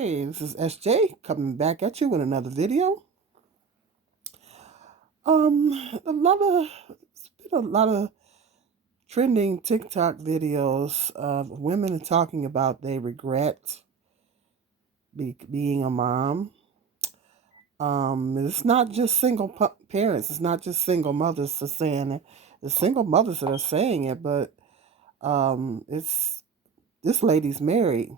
Hey, this is SJ coming back at you with another video. It's been a lot of trending TikTok videos of women talking about they regret being a mom. It's not just parents. It's not just single mothers that are saying it. It's single mothers that are saying it, but it's this lady's married.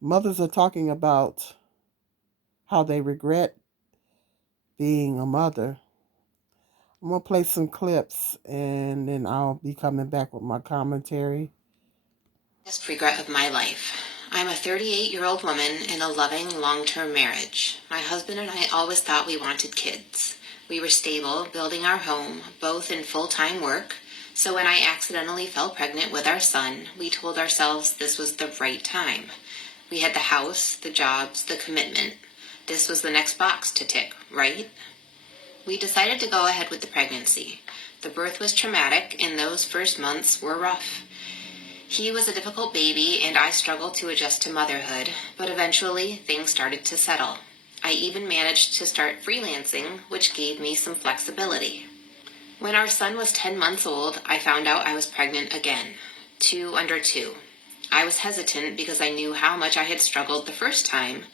Mothers are talking about how they regret being a mother. I'm gonna play some clips and then I'll be coming back with my commentary. Biggest regret of my life. I'm a 38-year-old woman in a loving, long-term marriage. My husband and I always thought we wanted kids. We were stable, building our home, both in full-time work. So when I accidentally fell pregnant with our son, we told ourselves this was the right time. We had the house, the jobs, the commitment. This was the next box to tick, right? We decided to go ahead with the pregnancy. The birth was traumatic and those first months were rough. He was a difficult baby and I struggled to adjust to motherhood, but eventually things started to settle. I even managed to start freelancing, which gave me some flexibility. When our son was 10 months old, I found out I was pregnant again. 2 under 2. I was hesitant because I knew how much I had struggled the first time,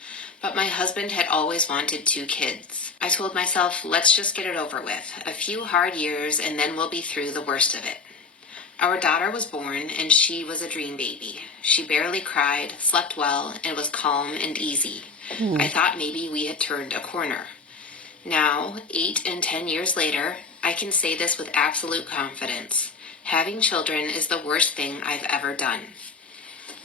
but my husband had always wanted 2 kids. I told myself, let's just get it over with. A few hard years and then we'll be through the worst of it. Our daughter was born and she was a dream baby. She barely cried, slept well, and was calm and easy. I thought maybe we had turned a corner. Now, 8 and 10 years later, I can say this with absolute confidence. Having children is the worst thing I've ever done.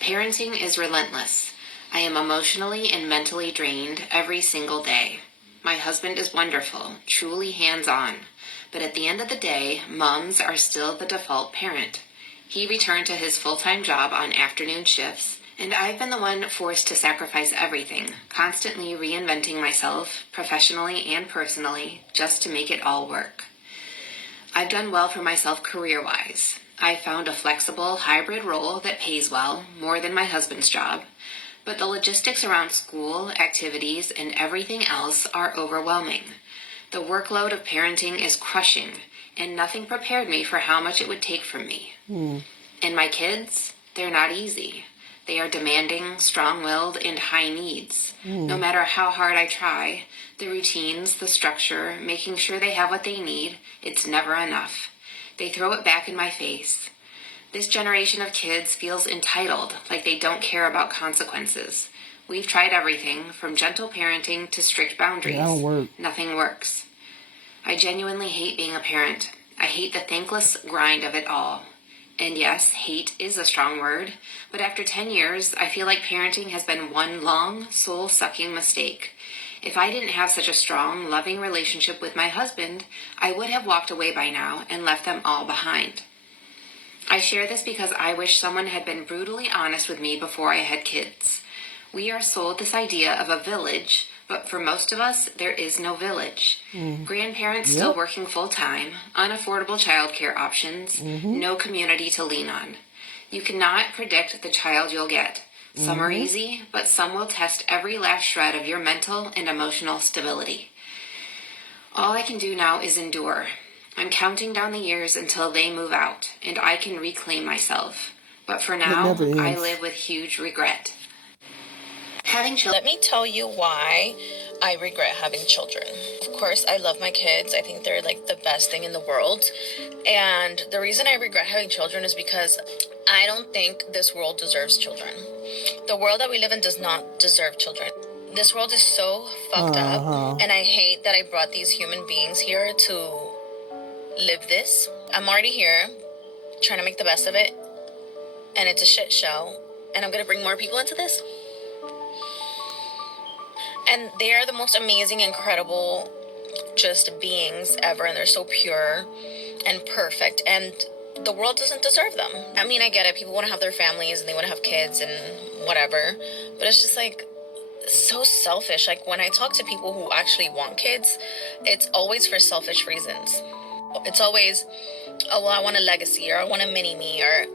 Parenting is relentless. I am emotionally and mentally drained every single day. My husband is wonderful, truly hands-on. But at the end of the day, moms are still the default parent. He returned to his full-time job on afternoon shifts, and I've been the one forced to sacrifice everything, constantly reinventing myself, professionally and personally, just to make it all work. I've done well for myself career-wise. I found a flexible hybrid role that pays well, more than my husband's job. But the logistics around school, activities, and everything else are overwhelming. The workload of parenting is crushing, and nothing prepared me for how much it would take from me. And my kids, they're not easy. They are demanding, strong-willed, and high needs. No matter how hard I try, the routines, the structure, making sure they have what they need, it's never enough. They throw it back in my face. This generation of kids feels entitled, like they don't care about consequences. We've tried everything, from gentle parenting to strict boundaries. That don't work. Nothing works. I genuinely hate being a parent. I hate the thankless grind of it all. And yes, hate is a strong word, but after 10 years, I feel like parenting has been one long, soul-sucking mistake. If I didn't have such a strong, loving relationship with my husband, I would have walked away by now and left them all behind. I share this because I wish someone had been brutally honest with me before I had kids. We are sold this idea of a village, but for most of us, there is no village. Grandparents still working full-time, unaffordable childcare options, no community to lean on. You cannot predict the child you'll get. Some are easy, but some will test every last shred of your mental and emotional stability. All I can do now is endure. I'm counting down the years until they move out, and I can reclaim myself. But for now, never ends. I live with huge regret. Having children. Let me tell you why I regret having children. Of course, I love my kids. I think they're like the best thing in the world. And the reason I regret having children is because I don't think this world deserves children. The world that we live in does not deserve children. This world is so fucked up, and I hate that I brought these human beings here to live this. I'm already here, trying to make the best of it, and it's a shit show, and I'm gonna bring more people into this. And they are the most amazing, incredible, just beings ever, and they're so pure and perfect, and the world doesn't deserve them. I mean, I get it, people want to have their families, and they want to have kids, and whatever, but it's just like, so selfish. Like, when I talk to people who actually want kids, it's always for selfish reasons. It's always, oh, well, I want a legacy, or I want a mini-me, or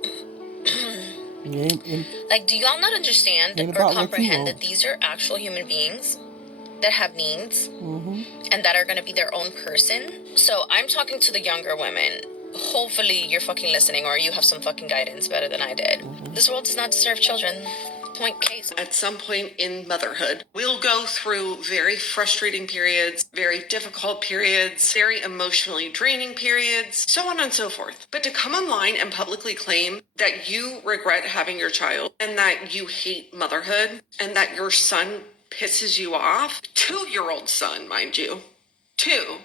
Like, do y'all not understand ain't or about what you comprehend that want. these are actual human beings that have needs Mm-hmm. and that are going to be their own person? So I'm talking to the younger women. Hopefully you're fucking listening, or you have some fucking guidance better than I did. This world does not deserve children. Point case. At some point in motherhood, we'll go through very frustrating periods, very difficult periods, very emotionally draining periods, so on and so forth. But to come online and publicly claim that you regret having your child and that you hate motherhood and that your son pisses you off, 2-year-old son, mind you, 2,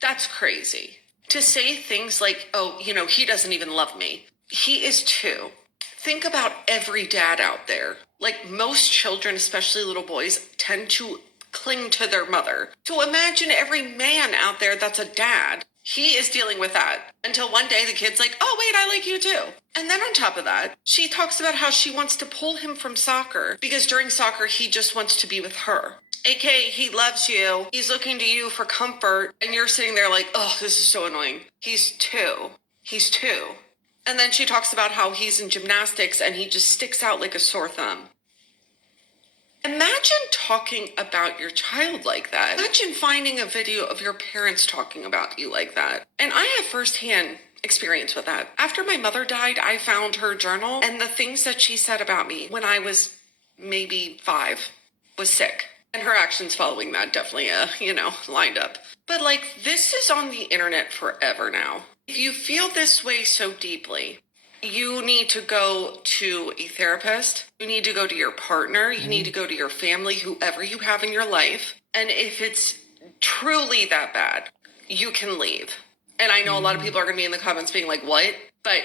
that's crazy. To say things like, oh, he doesn't even love me. He is 2. Think about every dad out there. Like, most children, especially little boys, tend to cling to their mother. So imagine every man out there that's a dad. He is dealing with that until one day the kid's like, oh, wait, I like you too. And then on top of that, she talks about how she wants to pull him from soccer because during soccer, he just wants to be with her. AKA, he loves you. He's looking to you for comfort. And you're sitting there like, oh, this is so annoying. He's 2. He's 2. And then she talks about how he's in gymnastics and he just sticks out like a sore thumb. Imagine talking about your child like that. Imagine finding a video of your parents talking about you like that. And I have firsthand experience with that. After my mother died, I found her journal, and the things that she said about me when I was maybe 5 was sick. And her actions following that definitely, lined up. But this is on the internet forever now. If you feel this way so deeply, you need to go to a therapist. You need to go to your partner. You need to go to your family, whoever you have in your life. And if it's truly that bad, you can leave. And I know a lot of people are going to be in the comments being like, what? But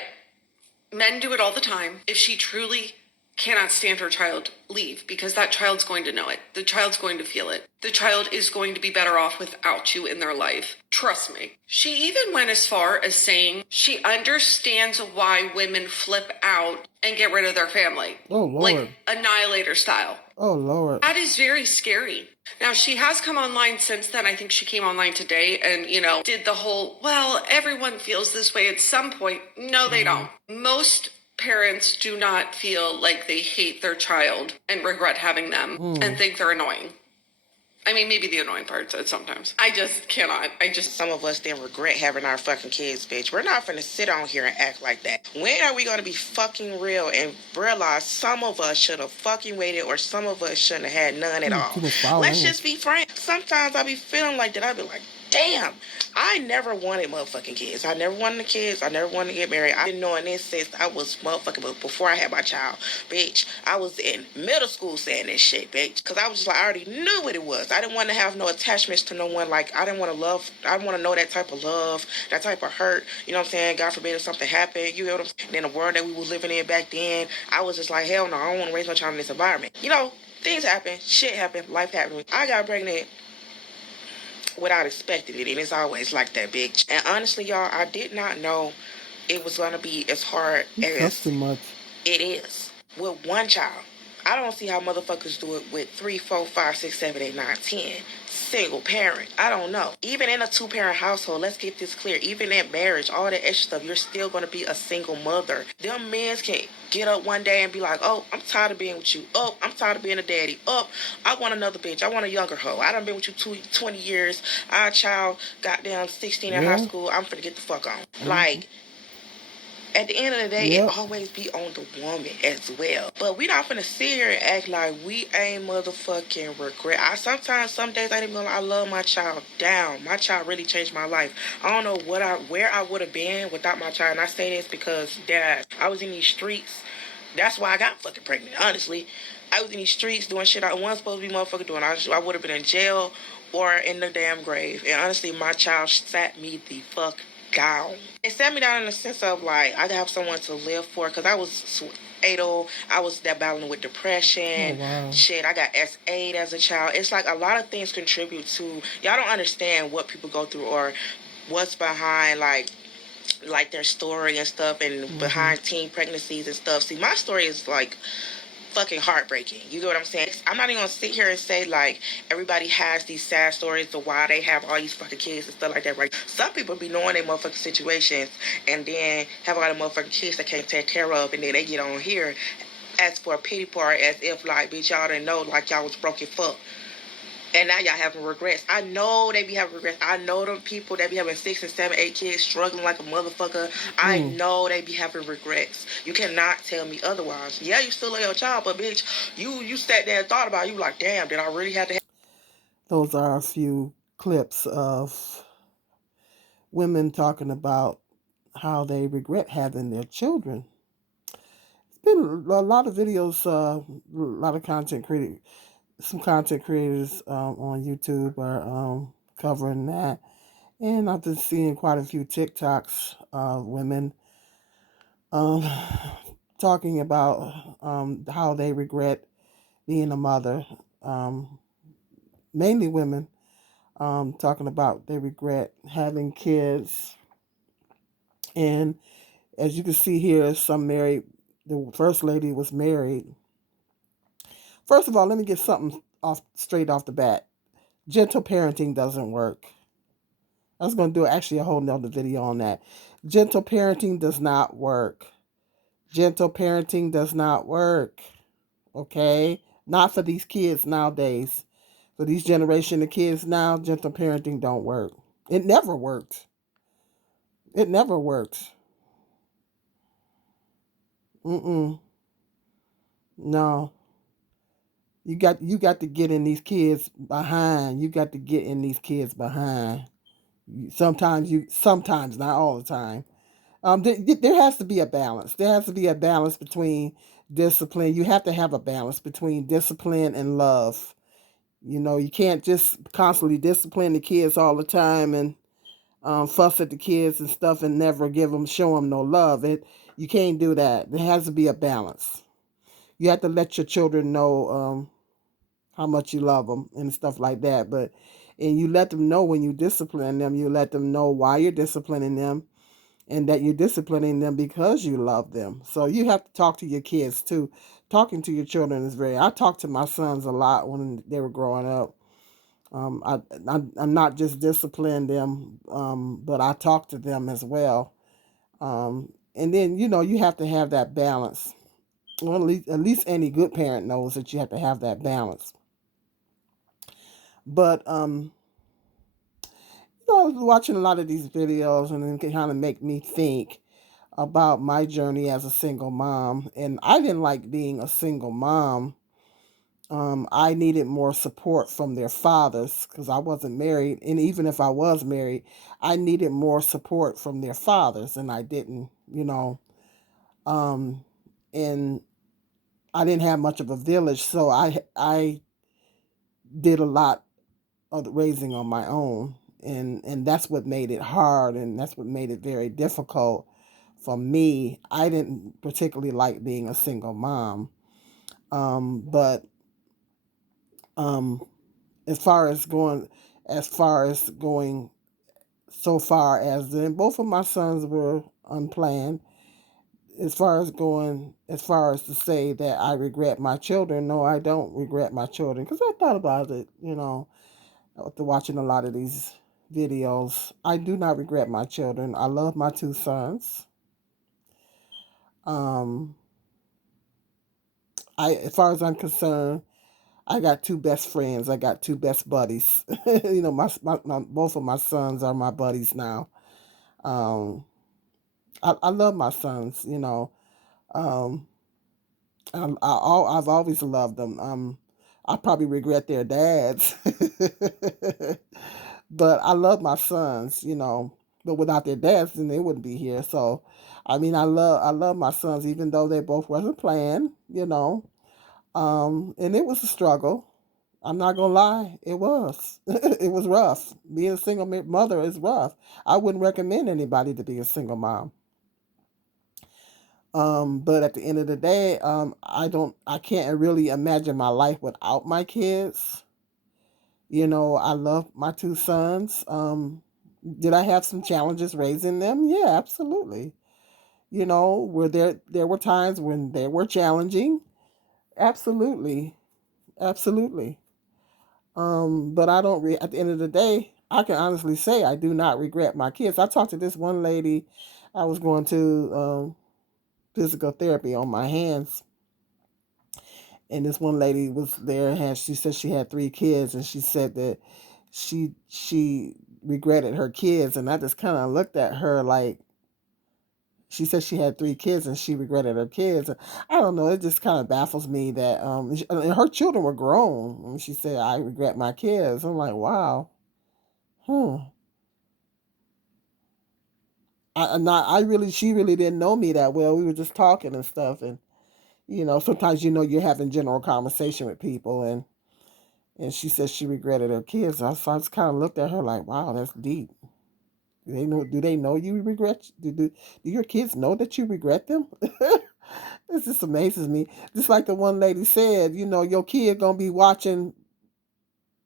men do it all the time. If she truly cannot stand her child, leave, because that child's going to know it. The child's going to feel it. The child is going to be better off without you in their life. Trust me. She even went as far as saying she understands why women flip out and get rid of their family. Oh, Lord. Like Annihilator style. Oh, Lord. That is very scary. Now, she has come online since then. I think she came online today and, did the whole, well, everyone feels this way at some point. No, they don't. Most parents do not feel like they hate their child and regret having them and think they're annoying. I mean, maybe the annoying parts sometimes. I just cannot. Some of us didn't regret having our fucking kids, bitch. We're not finna sit on here and act like that. When are we gonna be fucking real and realize some of us should have fucking waited, or some of us shouldn't have had none at all? Let's just be frank. Sometimes I be feeling like that. I be like, damn, I never wanted motherfucking kids. I never wanted the kids. I never wanted to get married. I didn't know this since I was motherfucking before I had my child. Bitch, I was in middle school saying this shit, bitch. Because I was just like, I already knew what it was. I didn't want to have no attachments to no one. Like, I didn't want to love. I didn't want to know that type of love, that type of hurt. You know what I'm saying? God forbid if something happened. You know what I'm saying? And then the world that we was living in back then, I was just like, hell no, I don't want to raise no child in this environment. Things happen. Shit happened. Life happened. I got pregnant without expecting it, and it's always like that, bitch. And honestly, y'all, I did not know it was gonna be as hard as too much. It is with one child. I don't see how motherfuckers do it with 3, 4, 5, 6, 7, 8, 9, 10. Single parent. I don't know. Even in a 2-parent household, let's get this clear. Even in marriage, all that extra stuff, you're still gonna be a single mother. Them men can't get up one day and be like, oh, I'm tired of being with you. Oh, I'm tired of being a daddy. Oh, I want another bitch. I want a younger hoe. I done been with you 20 years. Our child got down 16 in high school. I'm finna get the fuck on. Like, at the end of the day, it always be on the woman as well. But we not finna sit here and act like we ain't motherfucking regret. Some days I ain't even gonna lie, I love my child down. My child really changed my life. I don't know where I would have been without my child. And I say this because, Dad, I was in these streets. That's why I got fucking pregnant, honestly. I was in these streets doing shit I wasn't supposed to be motherfucking doing. I would have been in jail or in the damn grave. And honestly, my child sat me the fuck down. It sat me down in the sense of like, I have someone to live for, because I was suicidal. I was battling with depression. Oh, wow. Shit, I got S8 as a child. It's like a lot of things contribute to, y'all don't understand what people go through or what's behind like their story and stuff, and behind teen pregnancies and stuff. See, my story is like fucking heartbreaking. You get what I'm saying? I'm not even gonna sit here and say like everybody has these sad stories of why they have all these fucking kids and stuff like that, right? Some people be knowing their motherfucking situations and then have a lot of motherfucking kids that can't take care of, and then they get on here ask for a pity party as if like bitch y'all didn't know like y'all was broke as fuck. And now y'all having regrets. I know they be having regrets. I know them people that be having 6 and 7, 8 kids struggling like a motherfucker. I know they be having regrets. You cannot tell me otherwise. Yeah, you still love your child, but bitch, you sat there and thought about it. You like, damn, did I really have to have... Those are a few clips of women talking about how they regret having their children. It's been a lot of videos, a lot of content creators, some content creators on YouTube are covering that. And I've been seeing quite a few TikToks of women um, talking about how they regret being a mother. Mainly women talking about they regret having kids. And as you can see here, some married, the first lady was married. First of all, let me get something off straight off the bat. Gentle parenting doesn't work. I was going to do actually a whole nother video on that. Gentle parenting does not work. Gentle parenting does not work. Okay? Not for these kids nowadays. For these generation of kids now, gentle parenting don't work. It never worked. It never worked. Mm-mm. No. You got to get in these kids behind. You got to get in these kids behind. Sometimes, not all the time. There has to be a balance. There has to be a balance between discipline. You have to have a balance between discipline and love. You know, you can't just constantly discipline the kids all the time and fuss at the kids and stuff and never show them no love. You can't do that. There has to be a balance. You have to let your children know how much you love them and stuff like that. And you let them know when you discipline them. You let them know why you're disciplining them and that you're disciplining them because you love them. So you have to talk to your kids too. Talking to your children is I talked to my sons a lot when they were growing up. I'm not just disciplining them, but I talk to them as well. And then, you have to have that balance. Well, at least any good parent knows that you have to have that balance. But I was watching a lot of these videos, and it kind of make me think about my journey as a single mom. And I didn't like being a single mom. I needed more support from their fathers because I wasn't married. And even if I was married, I needed more support from their fathers, and I didn't. Um, and I didn't have much of a village, so I did a lot of the raising on my own, and that's what made it hard, and that's what made it very difficult for me. I didn't particularly like being a single mom, but um, as far as going so far as then both of my sons were unplanned. As far as to say that I regret my children, no, I don't regret my children because I thought about it, after watching a lot of these videos. I do not regret my children. I love my two sons. Um, as far as I'm concerned, I got two best friends. I got two best buddies. Both of my sons are my buddies now. Um, I love my sons. Um, I've always loved them. I probably regret their dads, but I love my sons. But without their dads, then they wouldn't be here. So, I mean, I love my sons, even though they both wasn't playing. And it was a struggle. I'm not gonna lie, it was. It was rough. Being a single mother is rough. I wouldn't recommend anybody to be a single mom. But at the end of the day, I can't really imagine my life without my kids. I love my two sons. Did I have some challenges raising them? Yeah, absolutely. Where there were times when they were challenging, Absolutely. Absolutely. But I don't at the end of the day, I can honestly say I do not regret my kids. I talked to this one lady. I was going to physical therapy on my hands, and this one lady was there and she said she had 3 kids, and she said that she regretted her kids, and I just kind of looked at her like, she said she had 3 kids and she regretted her kids. I don't know. It just kind of baffles me that and her children were grown. And she said, "I regret my kids." I'm like, wow. Hmm. I really, she really didn't know me that well. We were just talking and stuff, and sometimes you're having general conversation with people, and she said she regretted her kids. So I just kind of looked at her like, wow, that's deep. Do they know you regret? Do your kids know that you regret them? This just amazes me. Just like the one lady said, your kid gonna be watching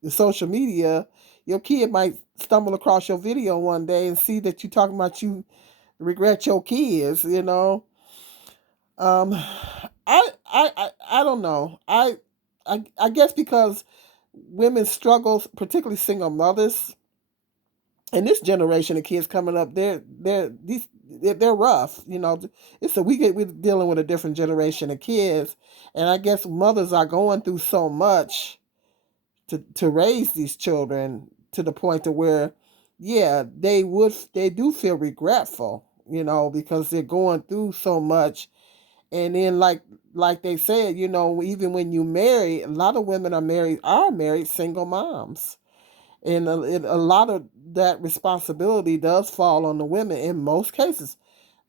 the social media. Your kid might stumble across your video one day and see that you talking about you regret your kids. Um, I don't know. I guess because women struggle, particularly single mothers, and this generation of kids coming up, they're rough. We're dealing with a different generation of kids, and I guess mothers are going through so much to raise these children to the point to where, yeah, they do feel regretful, because they're going through so much. And then like they said, even when you marry, a lot of women are married single moms, and a lot of that responsibility does fall on the women in most cases.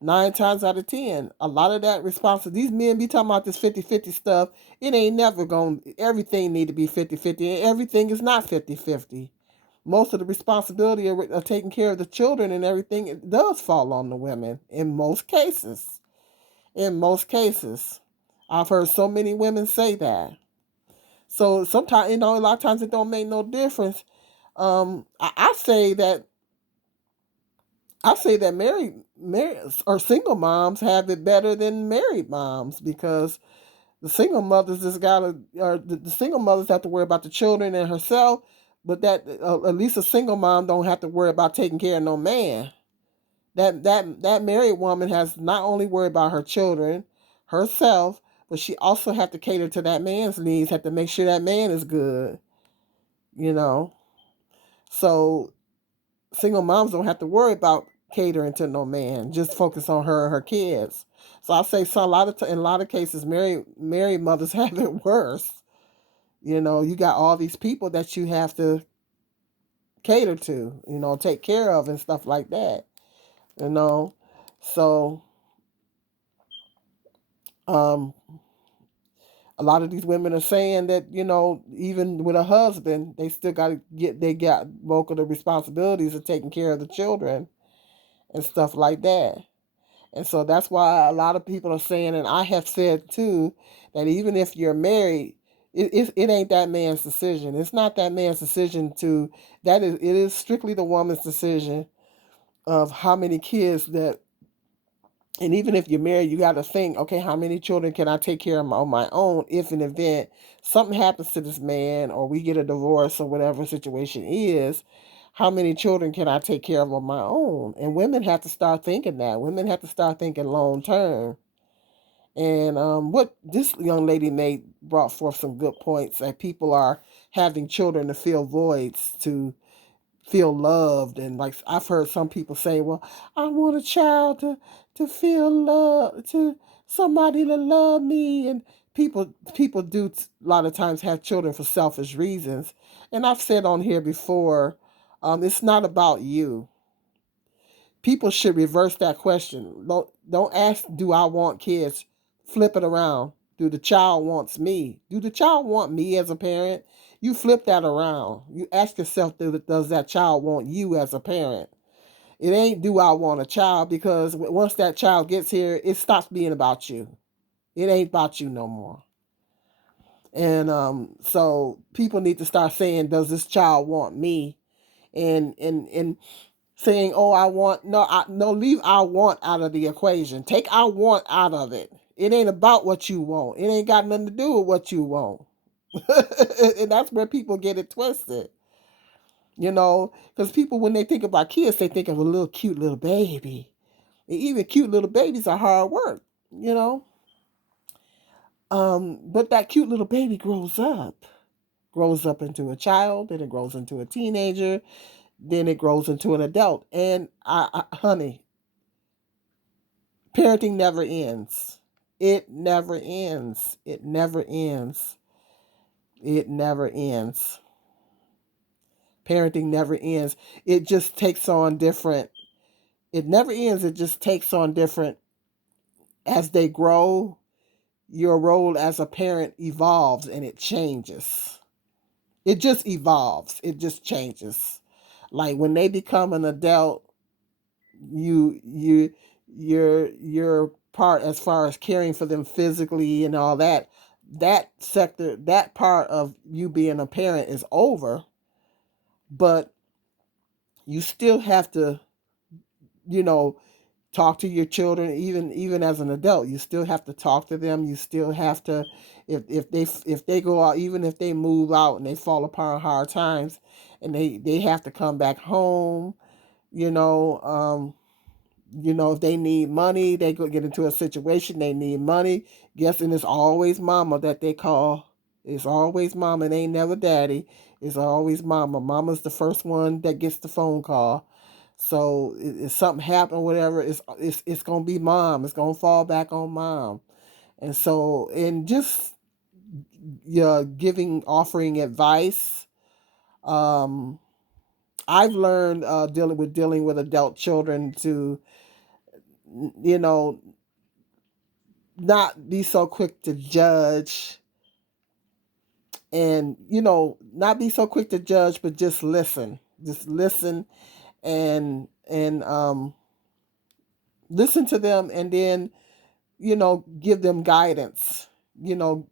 9 times out of 10, a lot of that responsibility, these men be talking about this 50-50 stuff. It ain't never going, everything need to be 50-50, and everything is not 50-50. Most of the responsibility of taking care of the children and everything, it does fall on the women in most cases. In most cases. I've heard so many women say that. So sometimes, a lot of times it don't make no difference. I say that married or single moms have it better than married moms, because the single mothers just gotta, or the single mothers have to worry about the children and herself, but that at least a single mom don't have to worry about taking care of no man. That married woman has not only worry about her children, herself, but she also have to cater to that man's needs, have to make sure that man is good, you know. So single moms don't have to worry about catering to no man, just focus on her and her kids. So I say, so in a lot of cases, married mothers have it worse. You got all these people that you have to cater to, take care of and stuff like that. You know, so um, a lot of these women are saying that, even with a husband, they still got both of the responsibilities of taking care of the children and stuff like that. And so that's why a lot of people are saying, and I have said too, that even if you're married, it ain't that man's decision. It's not that man's decision it is strictly the woman's decision of how many kids that, and even if you're married, you got to think, okay, how many children can I take care of on my own if an event, something happens to this man, or we get a divorce, or whatever situation is, how many children can I take care of on my own? And women have to start thinking that. Women have to start thinking long term. And what this young lady made brought forth some good points, that people are having children to fill voids, to feel loved. And like I've heard some people say, well, I want a child to feel love, to somebody to love me. And people do a lot of times have children for selfish reasons. And I've said on here before, it's not about you. People should reverse that question. Don't ask, do I want kids? Flip it around. Do the child wants me? Do the child want me as a parent? You flip that around. You ask yourself, does that child want you as a parent? It ain't, do I want a child, because once that child gets here, it stops being about you. It ain't about you no more. And so people need to start saying, does this child want me? And saying, oh, I want, no, no, leave I want out of the equation. Take I want out of it. It ain't about what you want. It ain't got nothing to do with what you want. And that's where people get it twisted. Because people, when they think about kids, they think of a little cute little baby. And even cute little babies are hard work, you know. But that cute little baby grows up into a child, then it grows into a teenager, then it grows into an adult. And honey, parenting never ends. It never ends. It never ends. It never ends. Parenting never ends. It just takes on different. It never ends. It just takes on different as they grow. Your role as a parent evolves and it changes. It just evolves. It just changes. Like when they become an adult, your part as far as caring for them physically and all that, that sector, that part of you being a parent is over, but you still have to, you know, talk to your children even as an adult. You still have to talk to them. You still have to, if they go out, even if they move out and they fall upon hard times and they have to come back home, you know, if they need money, they go get into a situation, they need money. Guess, and it's always mama that they call. It's always mama. It ain't never daddy. It's always mama. Mama's the first one that gets the phone call. So if something happen, whatever, it's gonna be mom. It's gonna fall back on mom. And so, and just offering advice. Um, I've learned dealing with adult children to, you know, not be so quick to judge, and not be so quick to judge, but just listen, and listen to them, and then give them guidance, you know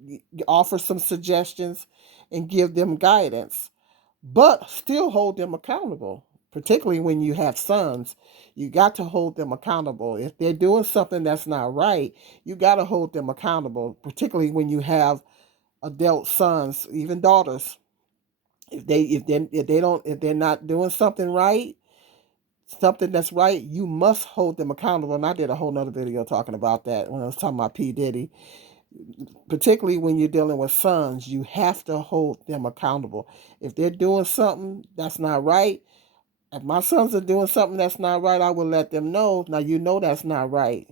offer some suggestions and give them guidance, but still hold them accountable. Particularly when you have sons, you got to hold them accountable. If they're doing something that's not right, you got to hold them accountable. Particularly when you have adult sons, even daughters. If they're not doing something right, something that's right, you must hold them accountable. And I did a whole nother video talking about that when I was talking about P Diddy. Particularly when you're dealing with sons, you have to hold them accountable. If they're doing something that's not right, if my sons are doing something that's not right, I will let them know. Now, that's not right.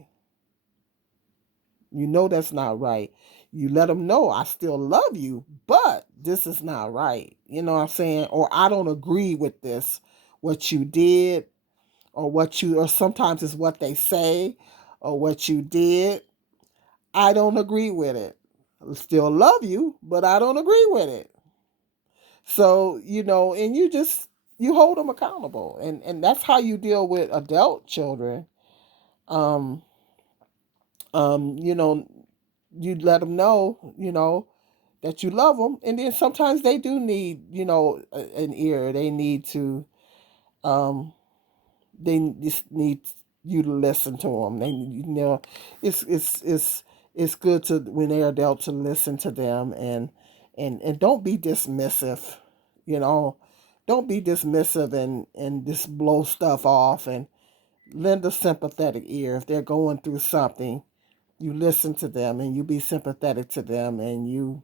That's not right. You let them know, I still love you, but this is not right. You know what I'm saying? Or I don't agree with this, what you did, or sometimes it's what they say, or what you did. I don't agree with it. I still love you, but I don't agree with it. So, and you hold them accountable. And that's how you deal with adult children. Um, um, you know, you let them know, that you love them. And then sometimes they do need, an ear. They need to, um, they just need you to listen to them. It's good to, when they're adult, to listen to them, and don't be dismissive. You know, don't be dismissive and just blow stuff off, and lend a sympathetic ear. If they're going through something, you listen to them and you be sympathetic to them, and you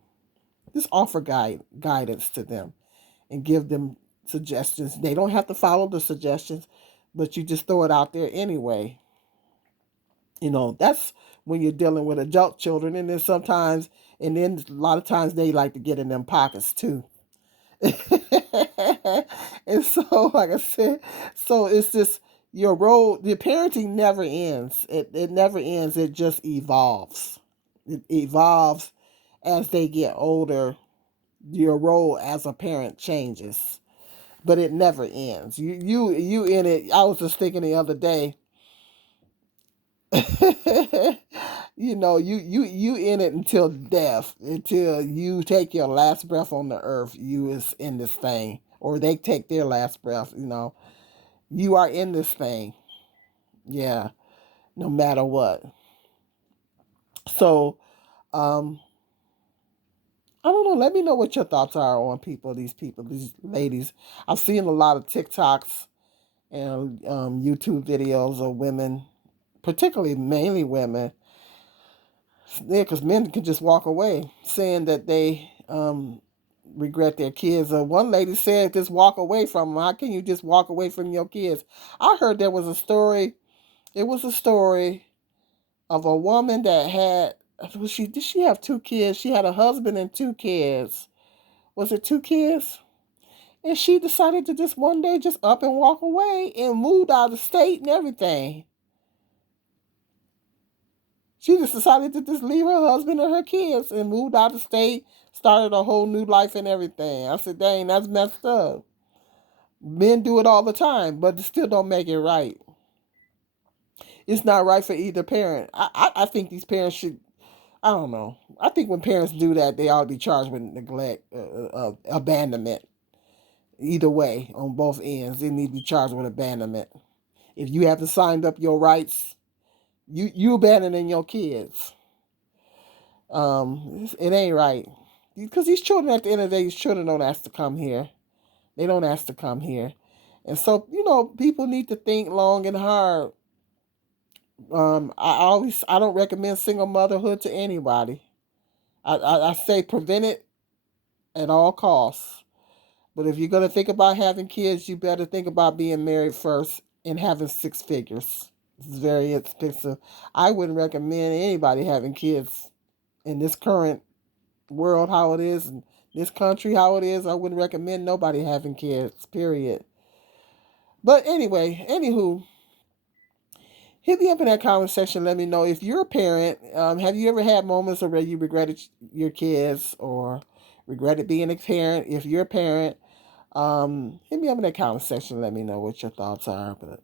just offer guidance to them and give them suggestions. They don't have to follow the suggestions, but you just throw it out there anyway. That's when you're dealing with adult children. And then a lot of times they like to get in them pockets too. And so, like I said, so it's just your role. The parenting never ends. It never ends. It just evolves. It evolves as they get older. Your role as a parent changes, but it never ends. You in it. I was just thinking the other day. You in it until death, until you take your last breath on the earth. You is in this thing, or they take their last breath. You are in this thing. Yeah, no matter what. So, um, I don't know. Let me know what your thoughts are on people, these ladies. I've seen a lot of TikToks and YouTube videos of women, particularly mainly women, yeah, because men can just walk away saying that they regret their kids. One lady said, just walk away from them. How can you just walk away from your kids? I heard there was a story. It was a story of a woman that had, did she have two kids? She had a husband and two kids. Was it two kids? And she decided to just one day just up and walk away and moved out of the state and everything. She just decided to just leave her husband and her kids and moved out of state, started a whole new life and everything. I said, dang, that's messed up. Men do it all the time, but it still don't make it right. It's not right for either parent. I think these parents should, I don't know. I think when parents do that, they ought to be charged with neglect, abandonment. Either way, on both ends, they need to be charged with abandonment. If you haven't signed up your rights, you abandoning your kids. It ain't right. Because these children, at the end of the day, these children don't ask to come here. They don't ask to come here. And so, people need to think long and hard. I don't recommend single motherhood to anybody. I say prevent it at all costs. But if you're gonna think about having kids, you better think about being married first and having six figures. It's very expensive. I wouldn't recommend anybody having kids in this current world how it is, and this country how it is. I wouldn't recommend nobody having kids, period. But anyway, anywho, hit me up in that comment section. Let me know if you're a parent. Have you ever had moments where you regretted your kids or regretted being a parent? If you're a parent, hit me up in that comment section. Let me know what your thoughts are. But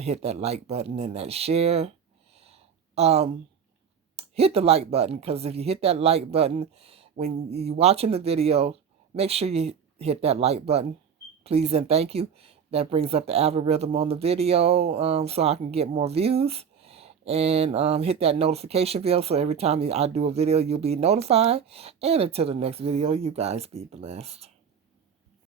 hit that like button and that share. Um, hit the like button, because if you hit that like button when you're watching the video, make sure you hit that like button, please and thank you. That brings up the algorithm on the video, so I can get more views. And hit that notification bell so every time I do a video, you'll be notified. And until the next video, you guys be blessed.